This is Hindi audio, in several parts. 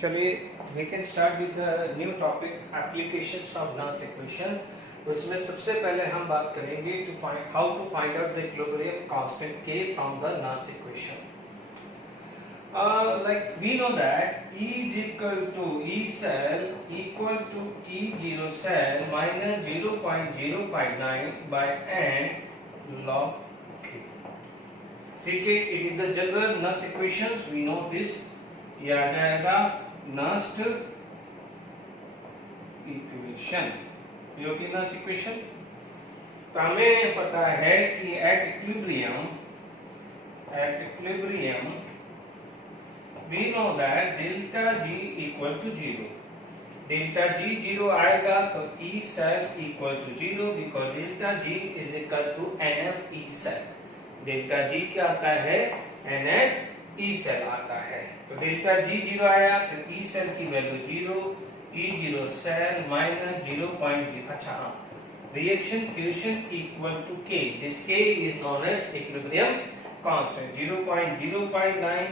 चलिए we can start with the new topic applications of Nernst equation। उसमें सबसे पहले हम बात करेंगे how to find out the equilibrium constant K from the Nernst equation। Like we know that E is equal to E cell equal to E0 cell minus 0.059 by n log K। ठीक है, it is the general Nernst equations, we know this। ये आ जाएगा Nernst इक्वेशन। ये होती है Nernst इक्वेशन। तो हमें पता है कि at equilibrium we know that delta G equal to 0। delta G 0 आएगा तो E cell equal to 0 because delta G is equal to NF E cell। delta G क्या आता है? NF E cell आता है। तो डेल्टा G 0 आया तो E cell की वैल्यू 0, E0 cell minus 0.0। अच्छा हाँ, reaction fusion equal to K। this K is known as equilibrium constant। 0.059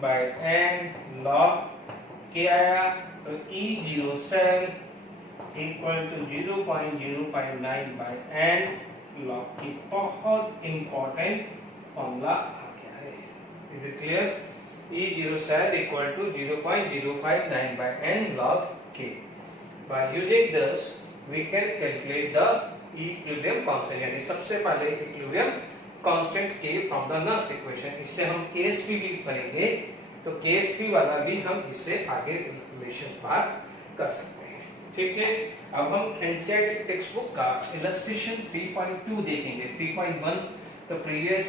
by n log K आया तो E0 cell equal to 0.059 by n log की बहुत इंपॉर्टेंट फॉर्मूला आ गया है। Is it clear? E0 cell equal to 0.059 by n log K। By using this we can calculate the equilibrium constant, यानी सबसे पहले equilibrium constant K from the Nernst equation। इससे हम KSP भी करेंगे तो KSP वाला भी हम इससे आगे रिलेशन बात कर सकते हैं। ठीक है, अब हम एनसीईआरटी टेक्स्ट बुक का इलस्ट्रेशन 3.2 देखेंगे। 3.1 तो प्रीवियस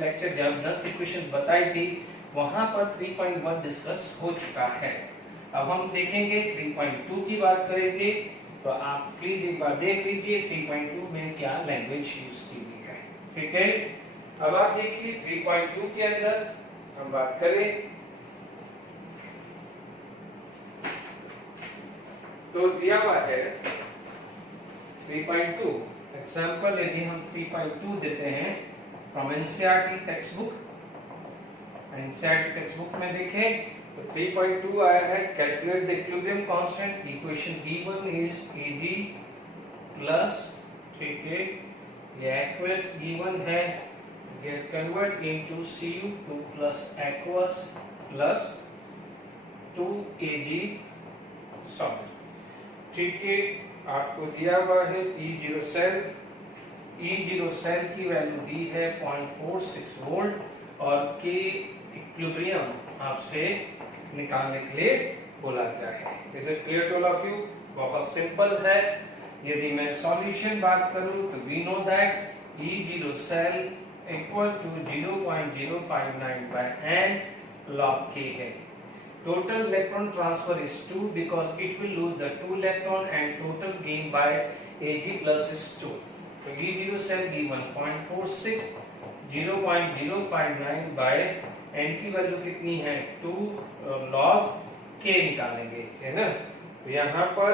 लेक्चर जब Nernst इक्वेशन बताई थी वहां पर 3.1 डिस्कस हो चुका है। अब हम देखेंगे 3.2 की बात करेंगे, तो आप प्लीज एक बार देख लीजिए 3.2 में क्या लैंग्वेज यूज की गई है। ठीक है, अब आप देखिए 3.2 के अंदर हम बात करें तो दिया हुआ है 3.2 एग्जांपल। यदि हम 3.2 देते हैं from NCERT text book, NCERT text book में देखें तो 3.2 आया है calculate the equilibrium constant. Equation given is Ag plus, ठीक है, ये एक्वस गिवन है, gate convert into Cu2 plus aqueous plus 2Ag solid. ठीक है, आपको दिया हुआ है E0 सेल की वैल्यू दी है 0.46 वोल्ट और K इक्विलिब्रियम आपसे निकालने के लिए बोला गया है। Is it clear to all of you? बहुत सिंपल है। यदि मैं सॉल्यूशन बात करूं तो we know that E0 cell equal to 0.059 by n log K है। Total electron transfer is 2 because it will lose the 2 electron and total gain by Ag plus is 2। तो E0 cell given 0.46, 0.059 by n की वैल्यू कितनी है? 2 log K निकालेंगे, है ना। तो यहाँ पर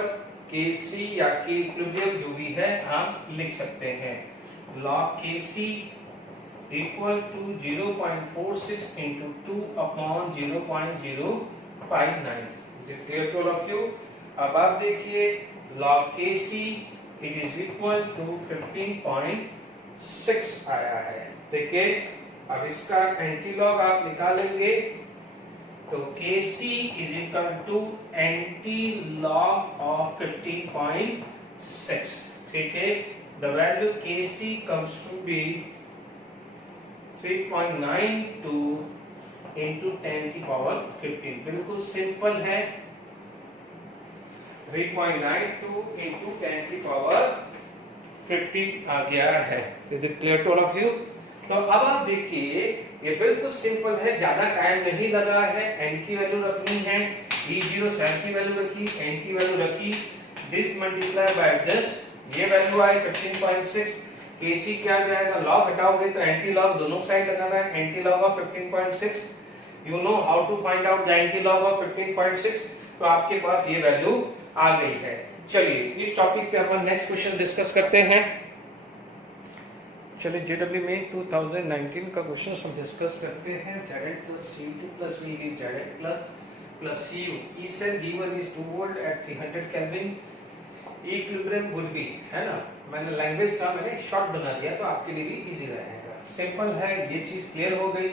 Kc या K इक्विलिब्रियम जो भी है आप लिख सकते हैं log Kc equal to 0.46 into 2 upon 0.059। Is it clear to all of you? अब आप देखिए log Kc it is equal to 15.6 आया है। देखिए अब इसका एंटीलॉग आप निकालेंगे तो Kc is equal to antilog of 15.6। ठीक है, the value Kc comes to be 3.92 into 10 की पावर 15। बिल्कुल सिंपल है, 3.92 into 10 की पावर 15 आ गया है। Is it clear to all of you? तो अब आप देखिए ये बिल्कुल सिंपल है, ज्यादा टाइम नहीं लगा है। n की वैल्यू रखनी है, E0 सेल की वैल्यू रखी, n की वैल्यू रखी, दिस मल्टीप्लाई बाय दिस, ये वैल्यू आई 15.6। Kc क्या जाएगा? लॉग हटाओगे तो एंटी लॉग दोनों साइड लगाना है। Antilog of 15.6 you know how to find out the antilog of 15.6। तो आपके पास ये वैल्यू आ गई है। चलिए इस टॉपिक पे अपन नेक्स्ट क्वेश्चन डिस्कस करते हैं। चलिए जेडब्ल्यू में 2019 का क्वेश्चन हम डिस्कस करते हैं। Zn plus Cu2 plus V give Zn plus Cu. E cell given is 2 volt at 300 Kelvin. Equilibrium would be, है ना, मैंने लैंग्वेज का मैंने शॉर्ट बना दिया तो आपके लिए भी इजी रहेगा। सिंपल है, ये चीज क्लियर हो गई।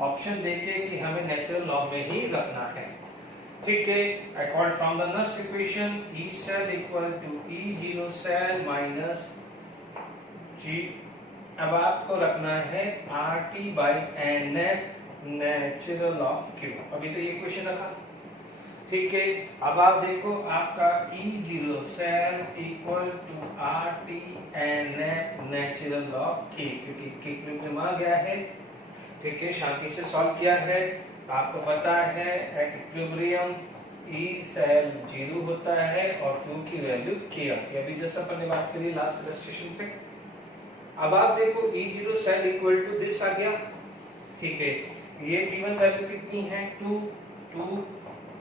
ऑप्शन देखे कि हमें नेचुरल लॉ में ही रखना है, ठीक है। According from the Nernst equation E cell equal to E0 cell minus G। अब आपको रखना है RT by NF natural of Q। अभी तो ये क्वेश्चन रखा, ठीक है। अब आप देखो आपका E0 cell equal to RT NF natural of K, क्योंकि K इक्विलिब्रियम आ गया है, ठीक है। शांति से सॉल्व किया है। आपको पता है एट इक्विलिब्रियम E सेल 0 होता है और Q की वैल्यू K आती है। अभी जस्ट अपन ने बात करी लास्ट इलस्ट्रेशन पे। अब आप देखो E0 cell equal to this आ गया, ठीक है। ये गिवन वैल्यू कितनी है 2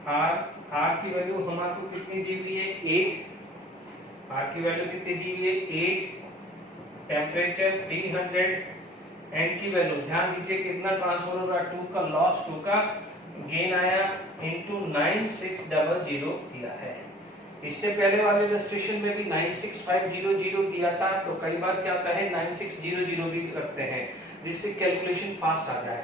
R की वैल्यू हमारे कितनी दी हुई है 8। R की वैल्यू कितनी दी हुई है 8। टेम्परेचर 300। N की वैल्यू ध्यान दीजिए कितना ट्रांसफर हो रहा है 2 का लॉस 2 का गेन आया इनटू 9600 दिया है। इससे पहले वाले इलस्ट्रेशन में भी 96500 दिया था, तो कई बार क्या होता है 9600 भी रखते हैं जिससे कैलकुलेशन फास्ट आ जाए,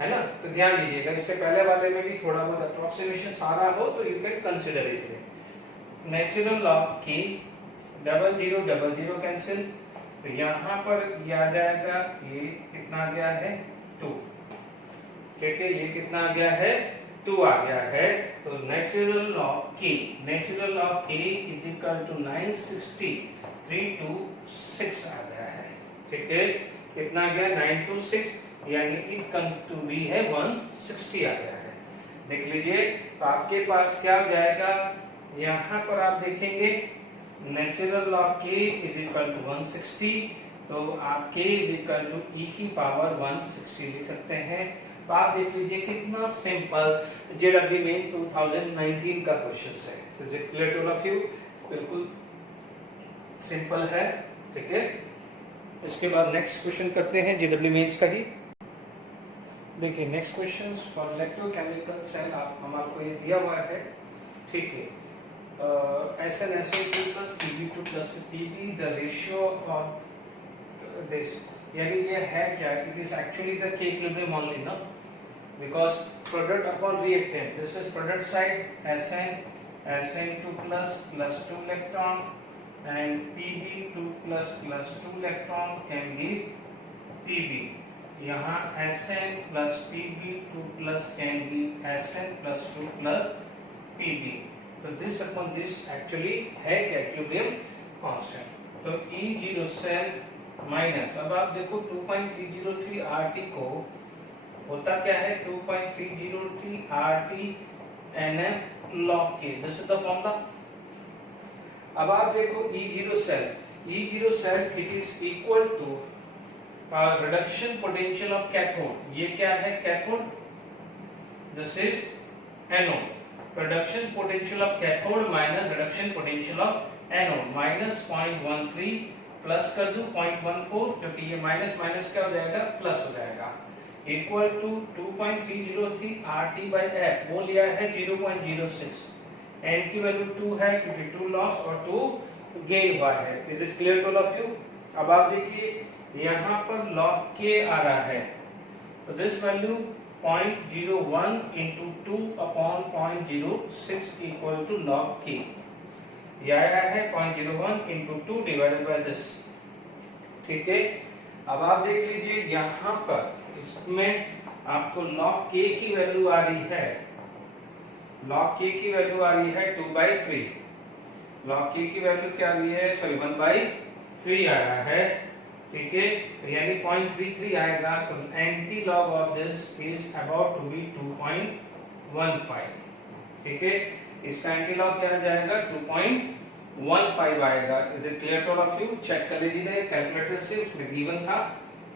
है ना। तो ध्यान दीजिएगा, इससे पहले वाले में भी थोड़ा बहुत अप्रोक्सीमेशन सारा हो तो यू कैन कंसीडर इसे। नेचुरल ऑफ K 0000 कैंसिल, तो यहाँ पर ये आ जाएगा, ये कितना आ गया है 2, ठीक है। ये कितना आ गया है 2 आ गया है। तो natural of K is equal to 96326 आ गया है, ठीक है। कितना आ गया 926, यानी इट कम टू बी है 160 आ गया है। देख लीजिए, तो आपके पास क्या हो जाएगा, यहाँ पर आप देखेंगे natural of K is equal to 160, तो आप K is equal to E की पावर 160 लिख सकते हैं। तो आप देख लीजिए कितना सिंपल जेडब्ल्यू में 2019 का क्वेश्चन है। So is it clear to all of you? बिल्कुल सिंपल है, ठीक है। इसके बाद नेक्स्ट क्वेश्चन करते हैं जेडब्ल्यू मेंस का ही। देखिए next question for electrochemical cell हमारे को ये दिया हुआ है, ठीक है। SnSO2 plus Pb2 plus Pb the ratio of this, यानी ये है क्या, it is actually the K equilibrium only ना, because product upon reactant, this is product side Sn2 plus 2 electron and Pb2 plus 2 electron can give Pb। यहाँ Sn plus Pb2 plus can give Sn plus 2 plus Pb। तो दिस अपॉन दिस एक्चुअली है क्या इक्विलिब्रियम कांस्टेंट। तो E0 सेल माइनस, अब आप देखो 2.303 RT को होता क्या है 2.303 RT NF log K, this is the formula. अब आप देखो E0 cell it is equal to reduction potential of cathode. ये क्या है cathode, this is anode. Reduction potential of cathode minus reduction potential of anode, minus 0.13 plus कर दूं 0.14, क्योंकि ये माइनस माइनस क्या हो जाएगा प्लस हो जाएगा, equal to 2.303 RT by F, वो लिया है 0.06। N की वैल्यू 2 है क्योंकि 2 लॉस और 2 गेन हुआ है। Is it clear to all of you? अब आप देखिए यहाँ पर log K आ रहा है, तो this value 0.01 into 2 upon 0.06 equal to log K। यह आया है 0.01 into 2 divided by this, ठीक है। अब आप देख लीजिए यहाँ पर इसमें आपको log K की वैल्यू आ रही है, log K की वैल्यू आ रही है 2/3। log K की वैल्यू क्या आ रही है, सॉरी 1/3 आया है, ठीक है। यानी 0.33 आएगा, तो antilog of this is about to be 2.15, ठीक है। इसका एंटी लॉग क्या आ जाएगा 2.15 आएगा। Is it clear to all of you? Check कर लीजिए कैलकुलेटर से, उसमें गिवन था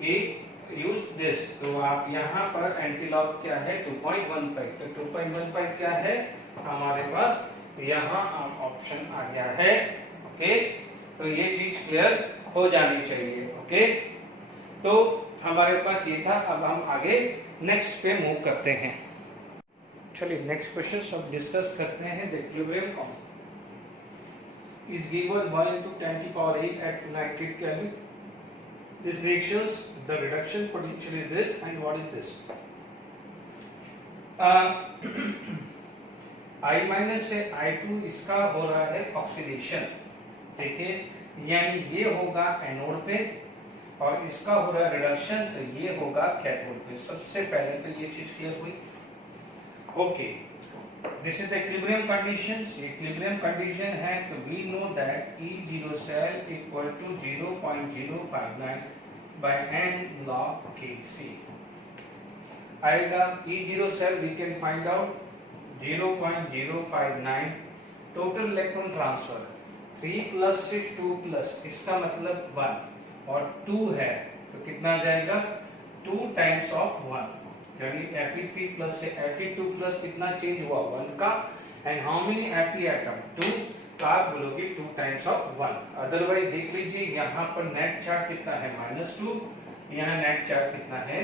कि यूज दिस, तो आप यहाँ पर एंटी लॉग क्या है 2.15, तो 2.15 क्या है हमारे पास, यहाँ ऑप्शन आ गया है, ओके। तो ये चीज क्लियर हो जानी चाहिए, ओके। तो हमारे पास ये था। अब हम आगे नेक्स्ट पे मूव करते हैं। चलिए नेक्स्ट क्वेश्चन सब डिस्कस करते हैं। The equilibrium constant is given 1 into 10 की power 8 at united Kelvin. This ratios the reduction potential is this and what is this? I minus से I2 इसका हो रहा है ऑक्सीडेशन, ठीक है, यानी ये होगा एनोड पे और इसका हो रहा है रिडक्शन, तो ये होगा कैथोड पे। सबसे पहले तो ये चीज क्लियर हुई। Okay, this is the equilibrium condition. Equilibrium condition है तो we know that E0 cell equal to 0.059 by n log Kc आएगा। E0 cell we can find out 0.059 total electron transfer 3 plus 6 2 plus, इसका मतलब 1 और 2 है तो कितना आ जाएगा 2 times of 1, यानी Fe3 plus से Fe2 plus कितना चेंज हुआ 1 का, and how many Fe atom 2, तो आप बोलोगे 2 times of 1। अदरवाइज देख लीजिए यहाँ पर नेट चार्ज कितना है -2, यहाँ नेट चार्ज कितना है,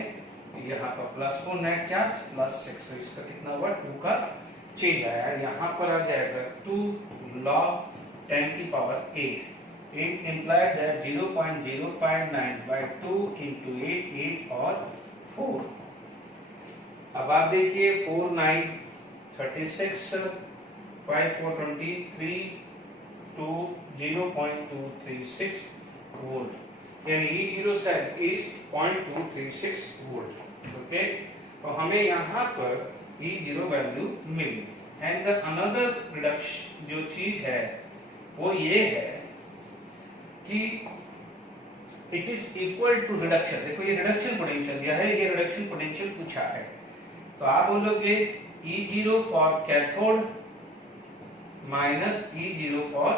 यहाँ पर +4 नेट चार्ज +6, तो इसका कितना हुआ 2 का चेंज आया। यहाँ पर आ जाएगा 2 log 10 की power 8। It implied that 0.059 by 2 into 8 और 4। अब आप देखिए 4 9 36 5 4 23 to 0.236 वोल्ट, यानी E0 cell is 0.236 volt. Okay, तो हमें यहाँ पर E0 वैल्यू मिली। एंड द अनदर रिडक्शन जो चीज है वो ये है कि it is equal to reduction. देखो ये रिडक्शन पोटेंशियल दिया है, ये रिडक्शन पोटेंशियल पूछा है, तो आप बोलोगे E0 for cathode minus E0 for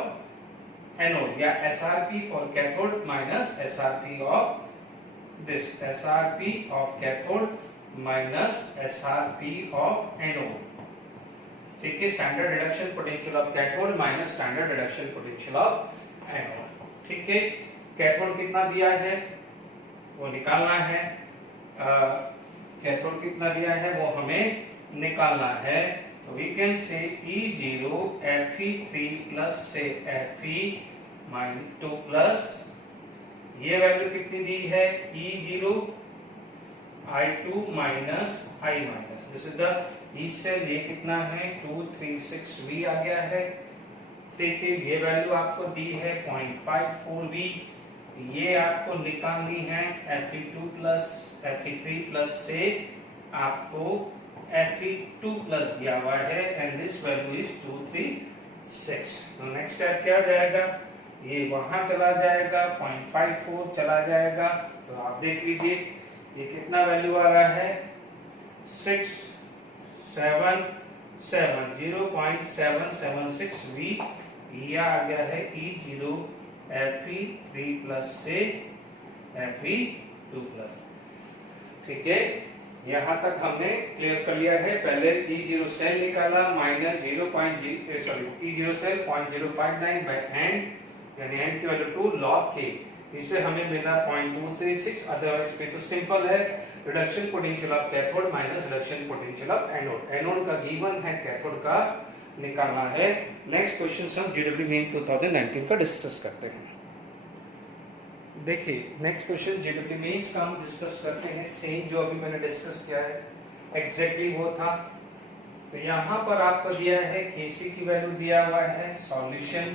anode, या SRP for cathode minus SRP of this, SRP of cathode minus SRP of anode, ठीक है। Standard reduction potential of cathode minus standard reduction potential of anode, ठीक है। कैथोड कितना दिया है वो निकालना है, कैथोड कितना दिया है वो हमें निकालना है। तो we can say E0 Fe3 plus से Fe-2 प्लस, ये वैल्यू कितनी दी है E0 I2 minus I minus, this is the E cell, ये कितना है 236V आ गया है, देखिए ये वैल्यू आपको दी है 0.54V, ये आपको निकालनी है Fe2 प्लस Fe3 प्लस से आपको Fe2 प्लस दिया हुआ है, एंड दिस वैल्यू इज 236। तो नेक्स्ट स्टेप क्या जाएगा, ये वहां चला जाएगा 0.54 चला जाएगा, तो आप देख लीजिए ये कितना वैल्यू आ रहा है 0.776V, ये आ गया है E0 Fe3 प्लस से Fe2 प्लस, ठीक है। यहाँ तक हमने क्लियर कर लिया है। पहले E0 सेल निकाला minus E0 cell 0.059 by n, यानी n की वैल्यू 2 log k, इससे हमें मिला 0.236। अदरवाइज पे तो सिंपल है, reduction potential of cathode minus reduction potential of anode. Anode का गिवन है, कैथोड का निकालना है। नेक्स्ट क्वेश्चन हम GW मेन 2019 का डिस्कस करते हैं। देखिए नेक्स्ट क्वेश्चन GW मेंस का हम डिस्कस करते हैं, सेम जो अभी मैंने डिस्कस किया है एग्जैक्टली वो था। तो यहाँ पर आपको दिया है Kc की वैल्यू दिया हुआ है, सॉल्यूशन,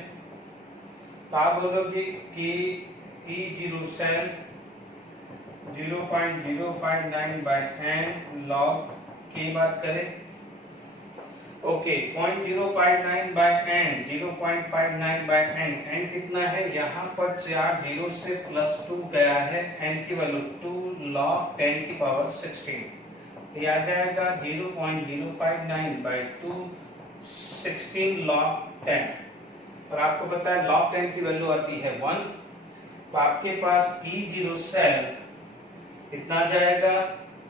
तो आप बोलोगे कि E0 cell 0.059 by n log k बात करें, okay 0.059 by n, 0.59 by n, n कितना है यहाँ पर 4 0 से +2 गया है, n की वैल्यू 2 log 10 की पावर 16, ये आ जाएगा 0.059 by 2 16 log 10, और आपको पता है log 10 की वैल्यू आती है 1, तो आपके पास E0 सेल कितना आ जाएगा,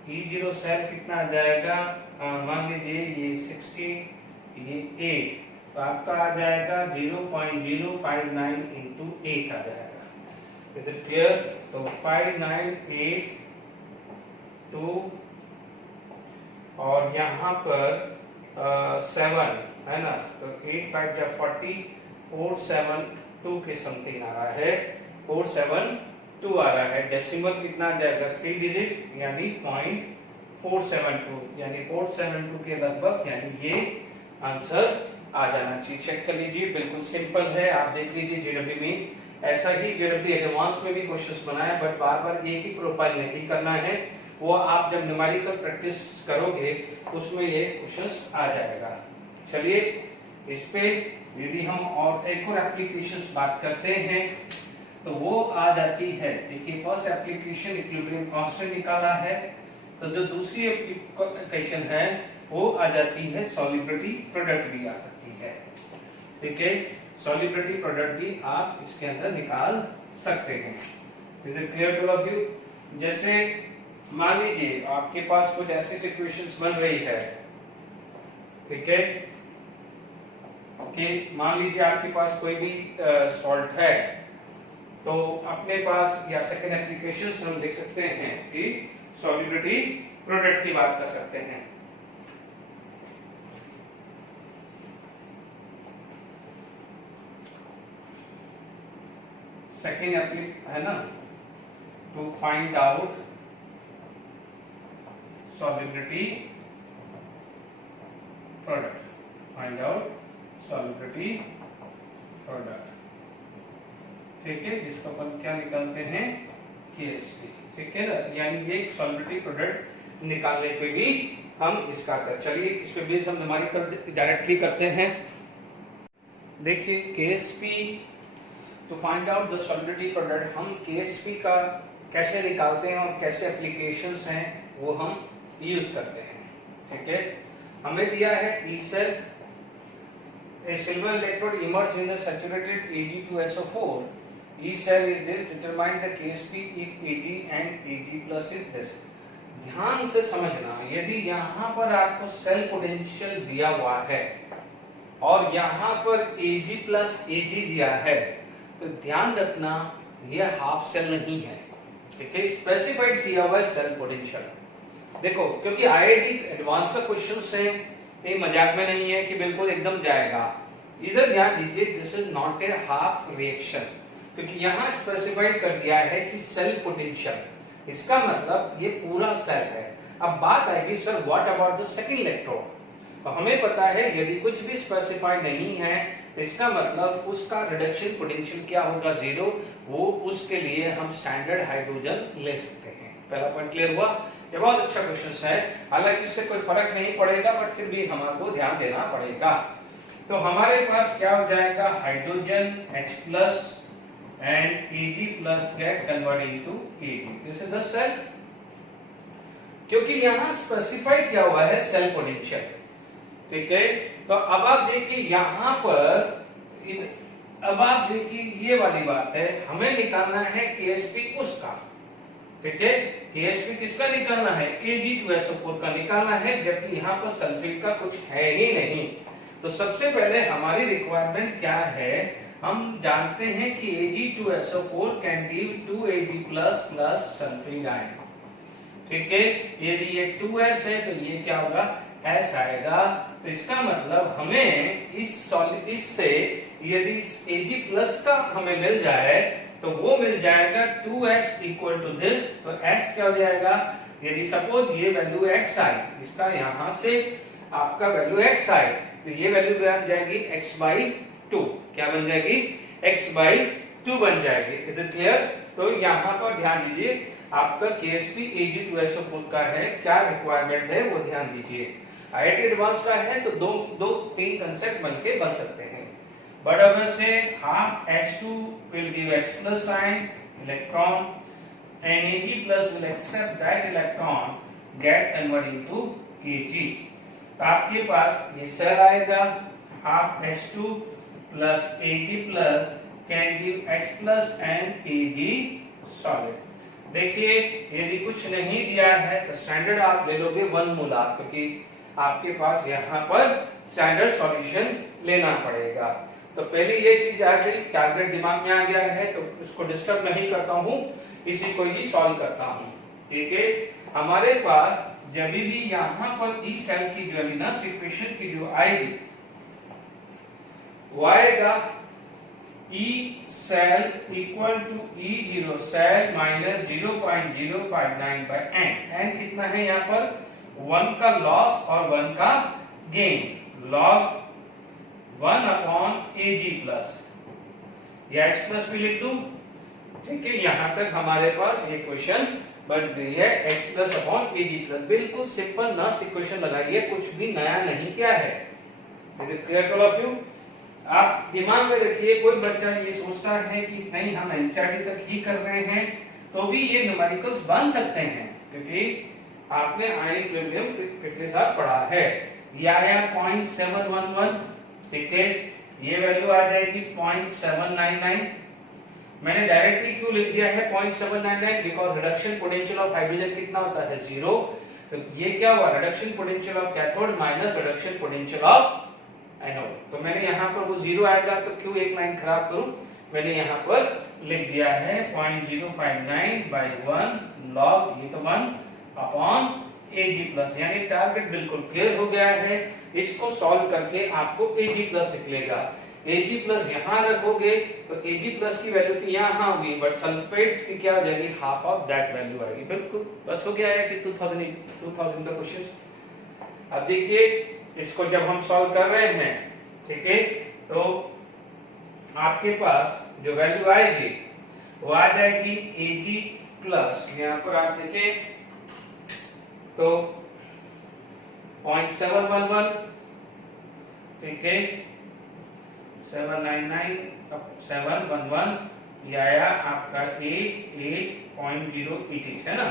E0 सेल कितना आ जाएगा, मान लीजिए ये 16 ये 8, तो आपका आ जाएगा 0.059 into 8 आ जाएगा। Is it clear? तो 5982 और यहाँ पर 7 है ना, तो 8 5 या 40, 472 के समथिंग आ रहा है, 472 आ रहा है। डेसिमल कितना आ जाएगा? 3 डिजिट यानी 0.472, यानी 472 के लगभग, यानी ये आंसर आ जाना चाहिए। चेक कर लीजिए, बिल्कुल सिंपल है। आप देख लीजिए जेडब्ल्यू में ऐसा ही जेडब्ल्यू एडवांस में भी क्वेश्चंस बनाया, बट बार बार एक ही प्रोफाइल नहीं करना है, वो आप जब न्यूमेरिकल प्रैक्टिस करोगे उसमें ये क्वेश्चंस आ जाएगा। चलिए इस पे यदि हम और एक और एप्लीकेशंस बात करते हैं तो वो आ जाती है। देखिए फर्स्ट एप्लीकेशन इक्विलिब्रियम कांस्टेंट निकाला है, तो जो दूसरी एप्लीकेशन है वो आ जाती है सॉल्युबिलिटी प्रोडक्ट भी आ सकती है। ठीक है, सॉल्युबिलिटी प्रोडक्ट भी आप इसके अंदर निकाल सकते हैं। Is it clear to all of you? जैसे मान लीजिए आपके पास कुछ ऐसी सिचुएशंस बन रही है, ठीक है, कि मान लीजिए आपके पास कोई भी सॉल्ट है, तो अपने पास या सेकंड एप्लीकेशन हम देख सकते हैं कि सॉल्युबिलिटी प्रोडक्ट की बात कर सकते हैं। सेकेंड है ना, to find out solubility product, find out solubility product, ठीक है, जिसको अपन क्या निकालते हैं? KSP। ठीक है ना, यानी ये सॉल्युबिलिटी प्रोडक्ट निकालने पे भी हम इसका चलिए इस पे बेस हम न्यूमेरिकल डायरेक्टली करते हैं। देखिए KSP to find out the solubility product, हम KSP का कैसे निकालते हैं और कैसे एप्लीकेशंस हैं वो हम यूज करते हैं। ठीक है, हमें दिया है E cell, a silver electrode emerges in the saturated Ag2SO4, E cell is this, determine the KSP if Ag and Ag plus is this। ध्यान से समझना, यदि यहाँ पर आपको सेल पोटेंशियल दिया हुआ है और यहाँ पर Ag plus Ag दिया है, तो ध्यान रखना ये हाफ सेल नहीं है। ठीक है, स्पेसिफाइड किया हुआ है सेल पोटेंशियल। देखो क्योंकि आईआईटी एडवांस का क्वेश्चंस है, ये मजाक में नहीं है कि बिल्कुल एकदम जाएगा। इधर ध्यान दीजिए, this is not a half reaction, क्योंकि यहाँ स्पेसिफाइड कर दिया है कि सेल पोटेंशियल, इसका मतलब ये पूरा सेल है। अब बात आएगी sir what about the second electrode, तो हमें पता है यदि कुछ भी स्पेसिफाइड नहीं है तो इसका मतलब उसका रिडक्शन पोटेंशियल क्या होगा? 0। वो उसके लिए हम स्टैंडर्ड हाइड्रोजन ले सकते हैं। पहला पॉइंट क्लियर हुआ? ये बहुत अच्छा क्वेश्चन है, हालांकि इससे कोई फर्क नहीं पड़ेगा, बट फिर भी हमारे ध्यान देना पड़ेगा। तो हमारे पास क्या हो जाएगा? Hydrogen H+ and Ag+ get converted into Ag, this is the cell. क्योंकि यहाँ स्पेसिफाइड किया हुआ है सेल पोटेंशियल। ठीक है, तो अब आप देखिए यहाँ पर, अब आप देखिए ये वाली बात है, हमें निकालना है KSP उसका। ठीक है, KSP किसका निकालना है? Ag2SO4 का निकालना है, जबकि यहाँ पर सल्फेट का कुछ है ही नहीं। तो सबसे पहले हमारी रिक्वायरमेंट क्या है? हम जानते हैं कि Ag2SO4 can give 2Ag+ plus sulphate ion. ठीक है, यदि ये 2S है तो ये क्या होगा? S आएगा। तो इसका मतलब हमें इससे यदि Ag+ का हमें मिल जाए तो वो मिल जाएगा 2S इक्वल टू दिस। तो S क्या हो जाएगा? यदि सपोज ये वैल्यू x आई, इसका यहां से आपका वैल्यू x आए, तो ये वैल्यू बन जाएगी x/2। क्या बन जाएगी? x/2 बन जाएगी। Is it clear? तो यहाँ पर ध्यान दीजिए, आपका KSP Ag2SO4 का है, क्या रिक्वायरमेंट है वो ध्यान दीजिए। आईआईटी एडवांस का है तो दो तीन कंसेप्ट मिलके बन सकते हैं। But अब से half H2 will give H+ sign electron and Ag+ will accept that electron get converted into Ag। तो आपके पास ये सेल आएगा, half H2 plus Ag+ can give H+ and Ag solid। देखिए यदि कुछ नहीं दिया है तो स्टैंडर्ड आप ले लोगे 1 मोलार, क्योंकि आपके पास यहाँ पर स्टैंडर्ड सॉल्यूशन लेना पड़ेगा। तो पहले ये चीज आ गई, टारगेट दिमाग में आ गया है, तो उसको डिस्टर्ब नहीं करता हूं, इसी को ही सॉल्व करता हूं। ठीक है, हमारे पास जब भी यहां पर ई सेल की जो लिनस इक्वेशन की जो आएगी वो आएगा E cell equal to E zero cell minus 0.059 by n कितना है यहाँ पर 1 का लॉस और 1 का gain, log 1 upon A G plus, या एक्स प्लस भी लिख दूं। ठीक है, यहां तक हमारे पास ये क्वेश्चन बच गई है, x plus upon A G plus. बिल्कुल सिंपल नस इक्वेशन लगाइए, कुछ भी नया नहीं किया है। Is it clear to all of you? आप दिमाग में रखिए, कोई बच्चा ये सोचता है कि नहीं हम एनसीईआरटी तक ही कर रहे हैं, तो भी ये न्यूमेरिकल्स बन सकते हैं, क्योंकि आपने आई इक्विलिब्रियम पिछले साल पढ़ा है। ये आया 0.711, ठीक है, ये वैल्यू आ जाएगी 0.799। मैंने डायरेक्टली क्यों लिख दिया है 0.799? Because reduction potential of hydrogen कितना होता है 0, तो ये क्या हुआ reduction potential of cathode minus reduction potential of anode. तो मैंने यहाँ पर वो 0 आएगा, तो क्यों एक लाइन खराब करूं, मैंने यहाँ पर लिख दिया है 0.059 बाय 1 लॉग ये तो 1 अपॉन Ag प्लस, यानी टारगेट बिल्कुल क्लियर हो गया है। इसको सॉल्व करके आपको Ag प्लस निकलेगा। Ag प्लस यहाँ रखोगे तो Ag प्लस की वैल्यू तो यहाँ होगी, बट सल्फेट की क्या हो जाएगी, हाफ ऑफ दैट वैल्यू आएगी। बिल्कुल बस हो गया है कि 2000 का क्वेश्चन। अब देखिए इसको जब हम सॉल्व कर रहे हैं, ठीक है, तो आपके पास जो वैल्यू आएगी वो आ जाएगी Ag प्लस, यहाँ पर आप देखें तो 0.711, ठीक है, 799 711, ये आया आपका 88.088 है ना।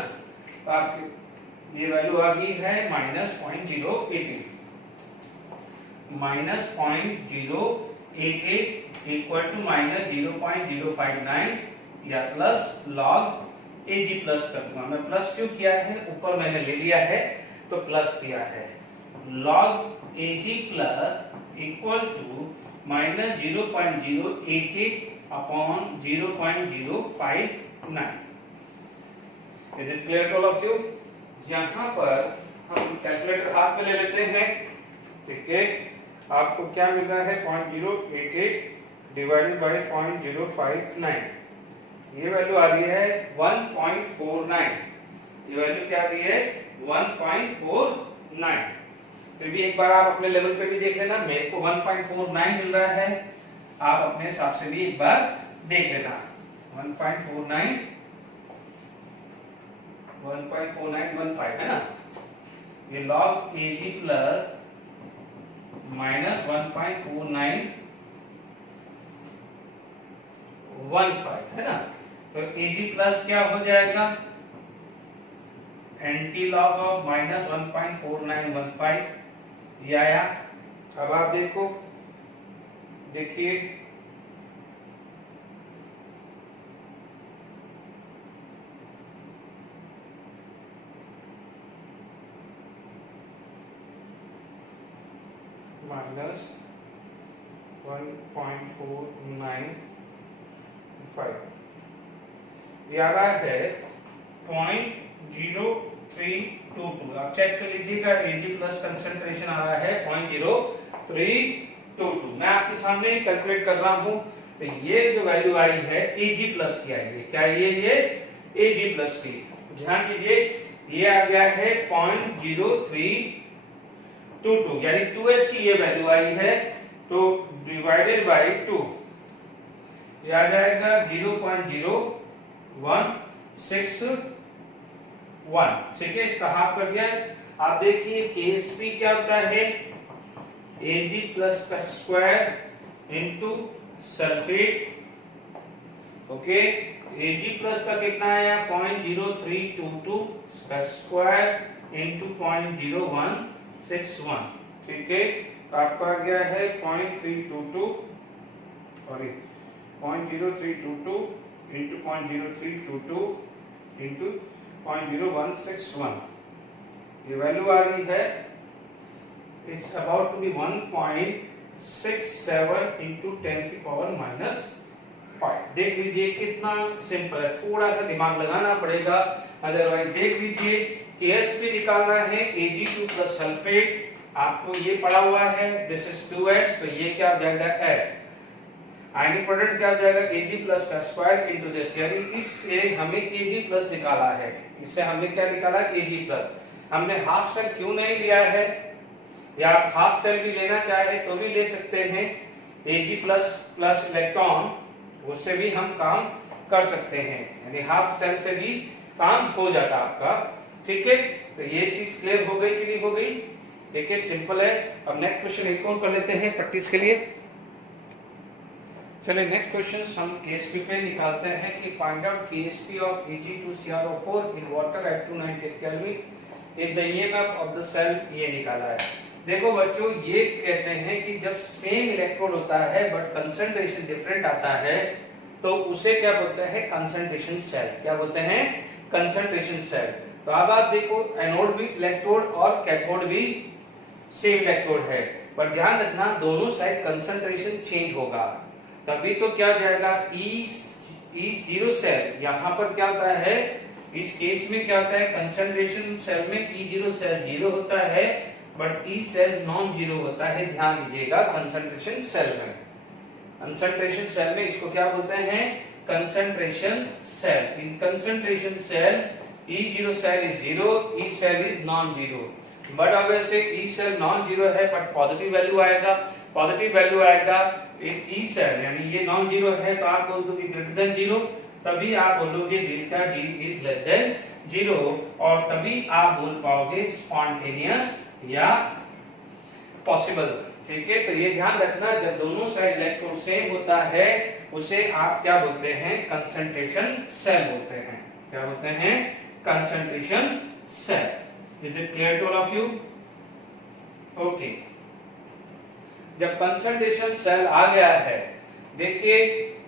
तो आपकी ये वैल्यू आ गई है -0.088, -0.088 इक्वल टू -0.059 या प्लस लॉग Ag प्लस कर दूंगा। मैं प्लस क्यों किया है, ऊपर मैंने ले लिया है तो प्लस किया है, log Ag plus equal to -0.088 upon 0.059। Is it clear to all of you? यहाँ पर हम कैलकुलेटर हाथ में ले लेते हैं, ठीक है, आपको क्या मिल रहा है 0.088 डिवाइडेड बाय 0.059, ये वैल्यू आ रही है 1.49, ये वैल्यू क्या आ रही है 1.49। फिर भी एक बार आप अपने लेवल पे भी देख लेना, मेरे को 1.49 मिल रहा है, आप अपने हिसाब से भी एक बार देख लेना। 1.4915 है ना, ये log Ag प्लस माइनस 1.4915 है ना। तो Ag प्लस क्या हो जाएगा, एंटी लॉग ऑफ -1.4915, ये आया। अब आप देखो, देखिए -1.495, ये आ रहा है 0.0322। आप चेक कर लीजिएगा, Ag प्लस कंसंट्रेशन आ रहा है 0.0322। मैं आपके सामने कैलकुलेट कर रहा हूं, तो ये जो वैल्यू आई है Ag प्लस की आई है, क्या ये Ag प्लस की, ध्यान दीजिए, ये आ गया है 0.0322, यानी 2s की ये वैल्यू आई है, तो डिवाइडेड बाय 2 ये आ जाएगा 0.0161, ठीक है, इसका हाफ कर दिया। आप देखिए Ksp क्या होता है, Ag प्लस का square into sulphate, okay, Ag plus का कितना आया 0.0322 का स्क्वायर इनटू 0.0161, ठीक है, आपका आ गया है 0.322 और 0.0322 into 0.0322 into 0.0161, ये वैल्यू आ रही है, it's about to be 1.4 67 into 10⁻⁻⁵। देख लीजिए कितना सिंपल है, थोड़ा सा दिमाग लगाना पड़ेगा, अदरवाइज देख लीजिए KSP निकालना है Ag2 प्लस सल्फेट, आपको ये पड़ा हुआ है, दिस इज 2s, तो ये क्या आ जाएगा s, आयनिक प्रोडक्ट क्या आ जाएगा Ag प्लस का स्क्वायर इनटू दिस, यानी इससे हमें Ag प्लस निकाला है, इससे हमने क्या निकाला Ag प्लस। हमने हाफ सेल क्यों नहीं लिया है, या आप हाफ सेल भी लेना चाहे तो भी ले सकते हैं, Ag प्लस प्लस इलेक्ट्रॉन, उससे भी हम काम कर सकते हैं, यानी हाफ सेल से भी काम हो जाता आपका। ठीक है, तो ये चीज क्लियर हो गई कि नहीं हो गई? देखिए सिंपल है। अब नेक्स्ट क्वेश्चन एक और कर लेते हैं प्रैक्टिस के लिए। चलिए नेक्स्ट क्वेश्चन हम KSP पे निकालते हैं कि find out KSP of Ag2CrO4 in water at 290 kelvin if the EMF of the cell, ये निकाला है। देखो बच्चों, ये कहते हैं कि जब सेम इलेक्ट्रोड होता है बट कंसंट्रेशन डिफरेंट आता है तो उसे क्या बोलते हैं, कंसंट्रेशन सेल। क्या बोलते हैं, कंसंट्रेशन सेल। तो अब आप देखो एनोड भी इलेक्ट्रोड और कैथोड भी सेम इलेक्ट्रोड है, बट ध्यान रखना दोनों साइड कंसंट्रेशन चेंज होगा, तभी तो क्या हो जाएगा E0 सेल। यहां पर क्या होता है, इस केस में क्या होता है, कंसंट्रेशन सेल में E0 सेल 0 होता है but E cell non zero होता है। ध्यान दीजिएगा, कंसंट्रेशन सेल में, कंसंट्रेशन सेल में इसको क्या बोलते हैं, concentration cell. In concentration cell E0 cell is 0, E cell is non zero, but अब ऐसे E सेल नॉन जीरो है बट पॉजिटिव वैल्यू आएगा, पॉजिटिव वैल्यू आएगा इफ E सेल, यानी ये नॉन जीरो है तो आप बोल दोगे ग्रेटर देन जीरो, तभी आप बोलोगे delta G is less than zero, और तभी आप बोल पाओगे स्पॉन्टेनियस या पॉसिबल। ठीक है, तो ये ध्यान रखना, जब दोनों साइड इलेक्ट्रोड सेम होता है उसे आप क्या बोलते हैं, कंसंट्रेशन सेल बोलते हैं। क्या बोलते हैं, concentration cell. Is it clear to all of you? Okay, जब कंसंट्रेशन सेल आ गया है, देखिए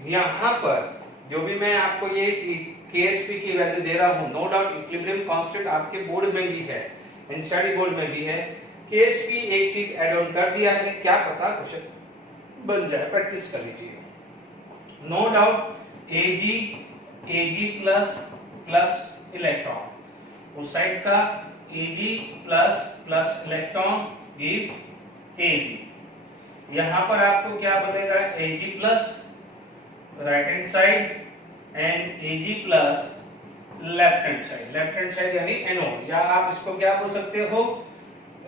यहां पर जो भी मैं आपको ये KSP की वैल्यू दे रहा हूं, नो डाउट इक्विलिब्रियम कांस्टेंट आपके बोर्ड में भी है, एनसीईआरटी बोर्ड में भी है। KSP एक चीज ऐड ऑन कर दिया है, क्या पता क्वेश्चन बन जाए, प्रैक्टिस कर लीजिए। No doubt Ag plus plus electron, उस साइड का Ag plus plus electron give Ag। यहां पर आपको क्या बनेगा, Ag plus right hand side and Ag plus left hand side यानी एनोड, या आप इसको क्या बोल सकते हो,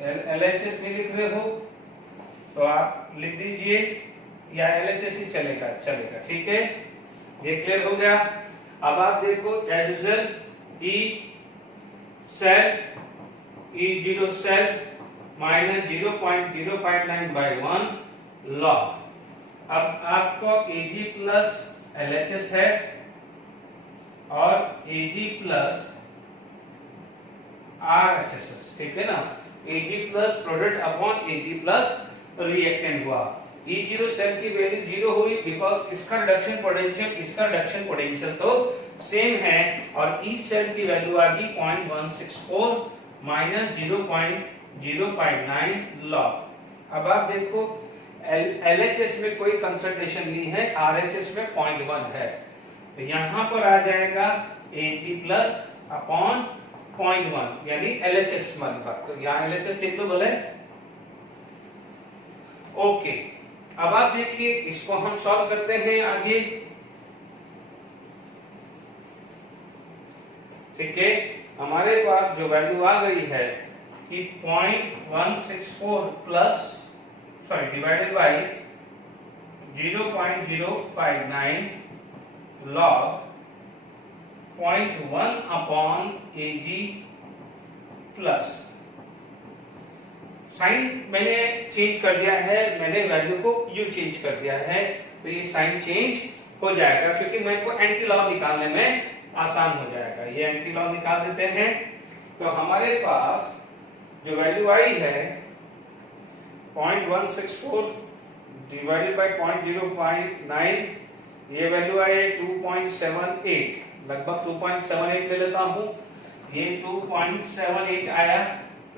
LHS नहीं लिख रहे हो तो आप लिख दीजिए, या LHS ही चलेगा, ठीक है, ये क्लियर हो गया। अब आप देखो as usual E cell E0 cell minus 0.059/1 log. अब आपको Ag प्लस LHS है और Ag प्लस RHS, ठीक है ना, Ag plus product upon Ag plus reactant हुआ। E0 सेल की वैल्यू 0 हुई बिकॉज इसका रिडक्शन पोटेंशियल तो सेम है, और E सेल की वैल्यू आ गई 0.164 माइनस 0.059 लॉग। अब आप देखो LHS में कोई कंसंट्रेशन नहीं है, RHS में 0.1 है, तो यहां पर आ जाएगा Ag प्लस अपॉन 0.1 यानी LHS बनेगा, तो यहां LHS लिख दो बोले। ओके, अब आप देखिए इसको हम सॉल्व करते हैं आगे। ठीक है, हमारे पास जो वैल्यू आ गई है कि 0.164 plus divided by 0.059 log 0.1 upon Ag plus, sign मैंने चेंज कर दिया है, मैंने वैल्यू को यू चेंज कर दिया है, तो ये साइन चेंज हो जाएगा क्योंकि मेरे को एंटी लॉग निकालने में आसान हो जाएगा। ये एंटी लॉग निकाल देते हैं, तो हमारे पास जो वैल्यू आई है 0.164 डिवाइडेड बाय 0.059, ये वैल्यू आई है 2.78, लगभग 2.78 ले लेता हूं, ये 2.78 आया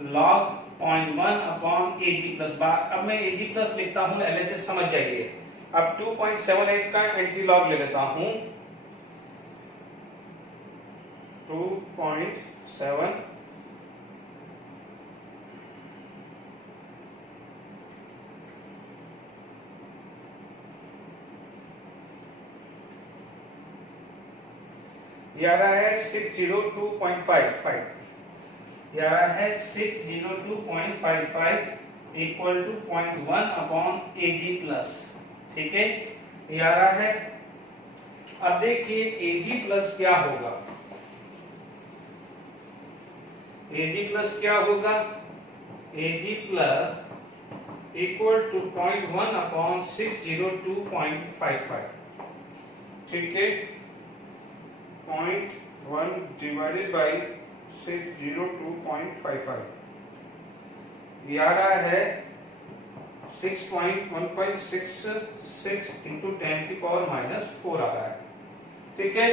लॉग 0.1 अपॉन Ag प्लस बार। अब मैं Ag प्लस लिखता हूं, LHS समझ जाइए। अब 2.78 का एंटी लॉग ले लेता हूं, 2.7 ये आ रहा है 602.55, ये आ रहा है 602.55 equal to 0.1 upon Ag plus. ठीक है, ये आ रहा है। अब देखिए Ag प्लस क्या होगा, Ag प्लस क्या होगा, Ag plus equal to 0.1 upon 602.55। ठीक है, 0.1 डिवाइडेड बाई 602.55, ये आ रहा है 1.66 इंटू 10 की पावर माइनस 4 आ रहा है। ठीक है,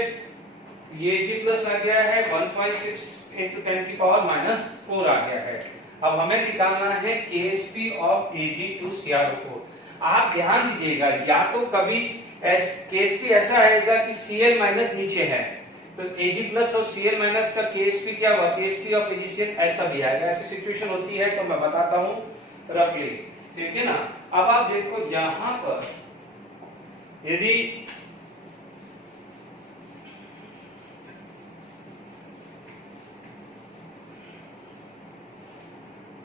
ये Ag प्लस आ गया है 1.6 इंटू 10 की पावर माइनस 4 आ गया है। अब हमें निकालना है KSP ऑफ Ag2CrO4। आप ध्यान दीजिएगा, या तो कभी KSP ऐसा आएगा कि Cl माइनस नीचे है, तो Ag प्लस और Cl माइनस का KSP क्या हुआ, KSP ऑफ AgCl ऐसा भी आएगा। ऐसी सिचुएशन होती है तो मैं बताता हूं रफली। ठीक है ना। अब आप देखो यहां पर यदि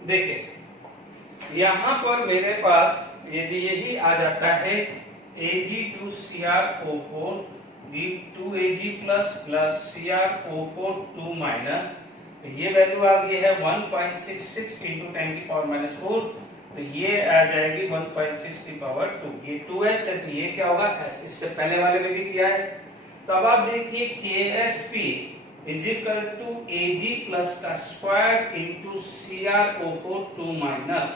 देखिए यहां पर मेरे पास यदि यही आ जाता है Ag2CrO4 2Ag plus plus CrO4 2 minus, ये वैल्यू आ गई है 1.66 इंटू 10 की पावर माइनस 4, तो ये आ जाएगी 1.6 की पावर 2। ये 2s है तो ये क्या होगा s, इससे पहले वाले में भी किया है। तो अब आप देखिए KSP is equal to Ag plus का स्क्वायर इंटू CrO4 2 माइनस।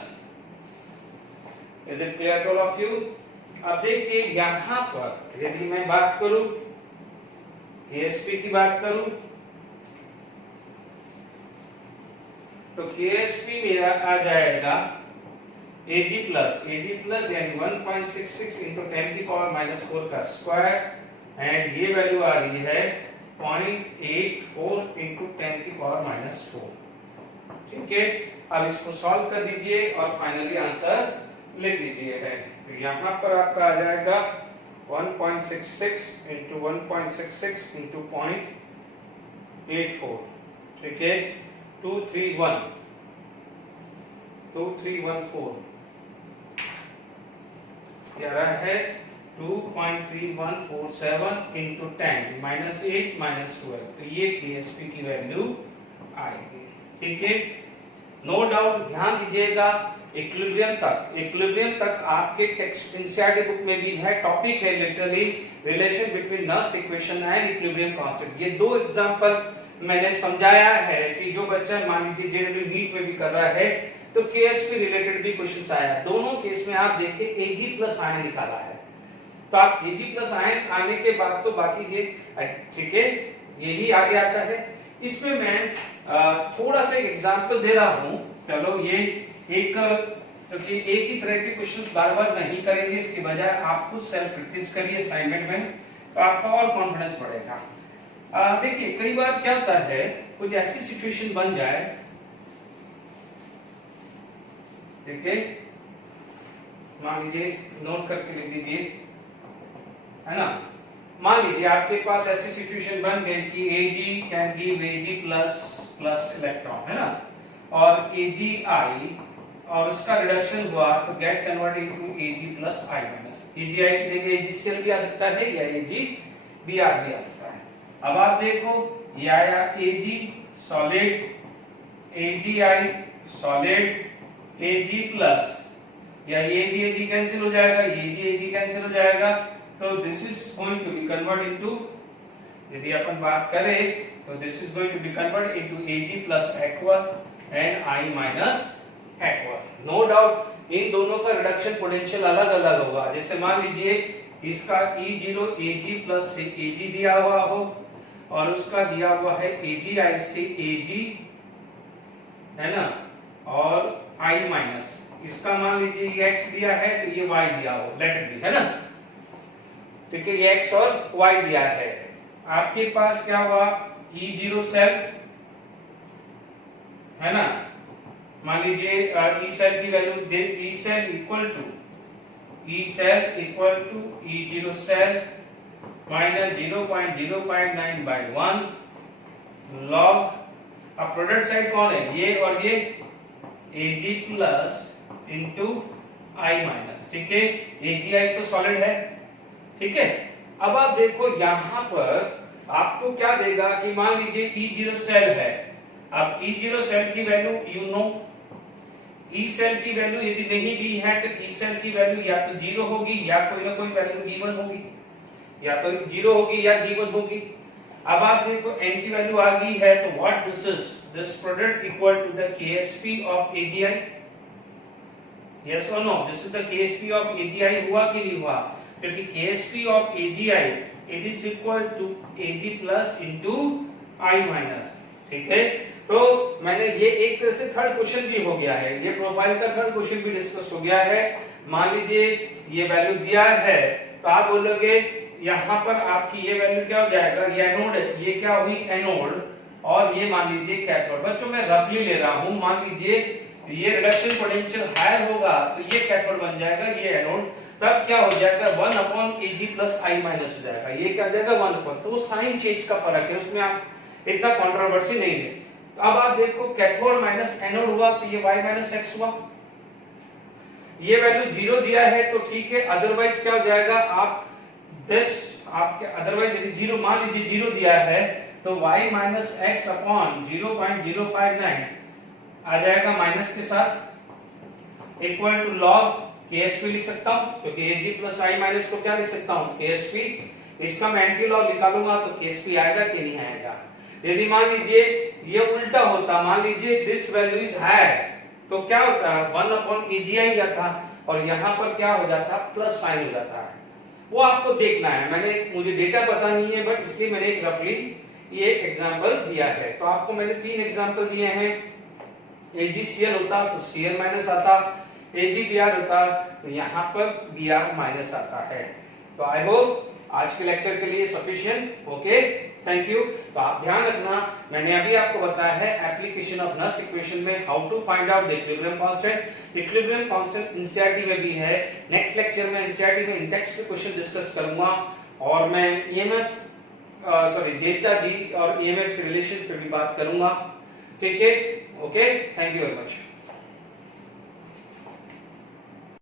Is it clear to all of you? अब देखिए यहां पर यदि मैं बात करूं KSP की बात करूं तो KSP मेरा आ जाएगा Ag प्लस यानी 1.66 इंटू 10 की पावर माइनस 4 का स्क्वायर एंड ये वैल्यू आ रही है 0.84 इंटू 10 की पावर माइनस 4। ठीक है, अब इसको सॉल्व कर दीजिए और फाइनली आंसर लिख दीजिए है। तो यहाँ पर आपका आ जाएगा 1.66 इंटू 1.66 इंटू 0.84। ठीक है, 2314 क्या रहा है 2.3147 इंटू 10 माइनस 8 माइनस 12, तो ये KSP की वैल्यू आएगी। ठीक है, नो डाउट ध्यान दीजिएगा। इक्विलिब्रियम तक आपके टेक्स्ट एनसीईआरटी बुक में भी है, टॉपिक है literally relation between Nernst equation and equilibrium constant. ये दो एग्जांपल मैंने समझाया है कि जो बच्चा मान लीजिए जेडब्ल्यू नीट में भी कर रहा है तो KSP रिलेटेड भी क्वेश्चंस आया। दोनों केस में आप देखिए Ag प्लस आयन निकाला है, तो आप Ag प्लस आयन आने के बाद तो बाकी ये ठीक है यही आगे आता है। इसमें मैं थोड़ा सा एग्जांपल दे रहा हूं। चलो ये एक क्योंकि एक ही तरह के क्वेश्चंस बार बार नहीं करेंगे, इसके बजाय आप खुद सेल्फ प्रैक्टिस करिए असाइनमेंट में, तो आपका और कॉन्फिडेंस बढ़ेगा। देखिए कई बार क्या होता है, कुछ ऐसी सिचुएशन बन जाए, ठीक है, मान लीजिए नोट करके लिख दीजिए, है ना। मान लीजिए आपके पास ऐसी सिचुएशन बन गई कि Ag can give Ag plus plus electron, है ना, और Agi और उसका रिडक्शन हुआ तो gate convert into Ag plus I minus. Agi की जगह AgCl भी आ सकता है या AgBr भी आ सकता है। अब आप देखो ये आया Ag solid, Agi solid, Ag plus, या ये Ag कैंसिल हो जाएगा, ये Ag कैंसिल हो जाएगा, तो this is going to be convert into, यदि अपन बात करें तो this is going to be convert into Ag plus aqueous and I minus aqueous. No doubt इन दोनों का रिडक्शन पोटेंशियल अलग अलग होगा। जैसे मान लीजिए इसका E0 Ag प्लस से Ag दिया हुआ हो और उसका दिया हुआ है AgI से Ag, है ना, और I माइनस, इसका मान लीजिए ये x दिया है तो ये y दिया हो, लेट इट बी, है ना, ठीक है, ये x और y दिया है। आपके पास क्या हुआ, E0 सेल, है ना, मान लीजिए E सेल की वैल्यू दे, E cell equal to E0 cell minus 0.059 by 1 log, अब प्रोडक्ट साइड कौन है, ये और ये, Ag plus into I minus, ठीक है, AgI तो सॉलिड है, ठीक है। अब आप देखो यहां पर आपको क्या देगा कि मान लीजिए E0 सेल है, अब E0 सेल की value you know, E cell की वैल्यू यदि नहीं दी है तो E सेल की वैल्यू या तो 0 होगी या कोई ना कोई वैल्यू गिवन होगी, या तो 0 होगी या गिवन होगी। अब आप देखो n की वैल्यू आ गई है तो what this is, this product equal to the KSP of AgI, yes और no, this is the KSP of AgI, हुआ कि नहीं हुआ, क्योंकि KSP of AgI it is equal to Ag plus into I minus, ठीक है। तो मैंने ये एक तरह से थर्ड क्वेश्चन भी हो गया है, ये प्रोफाइल का थर्ड क्वेश्चन भी डिस्कस हो गया है। मान लीजिए ये वैल्यू दिया है तो आप बोलोगे यहाँ पर आपकी ये वैल्यू क्या हो जाएगा, ये एनोड है, ये क्या हुई एनोड, और ये मान लीजिए कैथोड। बच्चों मैं रफली ले रहा हूं, मान लीजिए ये रिडक्शन पोटेंशियल हायर होगा तो ये कैथोड बन जाएगा, ये एनोड, तब क्या हो जाएगा 1/Ag प्लस I माइनस हो जाएगा, ये क्या देगा 1/, तो वो साइन चेंज का फर्क है, उसमें आप इतना कंट्रोवर्सी नहीं है। तो अब आप देखो कैथोड माइनस एनोड हुआ तो ये y माइनस x हुआ, ये वैल्यू 0 दिया है तो ठीक है, अदरवाइज क्या हो जाएगा, आप दिस आपके अदरवाइज यदि 0 मान लीजिए 0 दिया है तो y माइनस x अपॉन 0.059 आ जाएगा माइनस के साथ, इक्वल टू लॉग KSP लिख सकता हूं, क्योंकि Ag प्लस I माइनस को क्या लिख सकता हूं KSP, इसका मैं एंटी लॉग निकालूंगा तो KSP आएगा कि नहीं आएगा। यदि मान लीजिए ये उल्टा होता, मान लीजिए दिस वैल्यू इज हायर तो क्या होता है 1/AgI जाता, और यहां पर क्या हो जाता प्लस साइन हो जाता है, वो आपको देखना है, मुझे डेटा पता नहीं है बट इसलिए मैंने एक रफली ये एक एग्जांपल दिया है। तो आपको मैंने 3 एग्जांपल दिए हैं, AgCl होता तो Cl माइनस आता, AgBr होता तो यहाँ पर Br माइनस आता है। तो आई होप आज के लेक्चर के लिए सफिशिएंट, ओके, थैंक यू। तो आप ध्यान रखना, मैंने अभी आपको बताया है एप्लीकेशन ऑफ नस्ट इक्वेशन में how to find out the equilibrium constant. Equilibrium constant NCERT में भी है, नेक्स्ट लेक्चर में एनसीईआरटी में इंडेक्स के क्वेश्चन डिस्कस करूंगा, और मैं ईएमएफ डेल्टा जी और ईएमएफ के रिलेशन पे भी बात करूंगा, ठीक है, okay, thank you very much.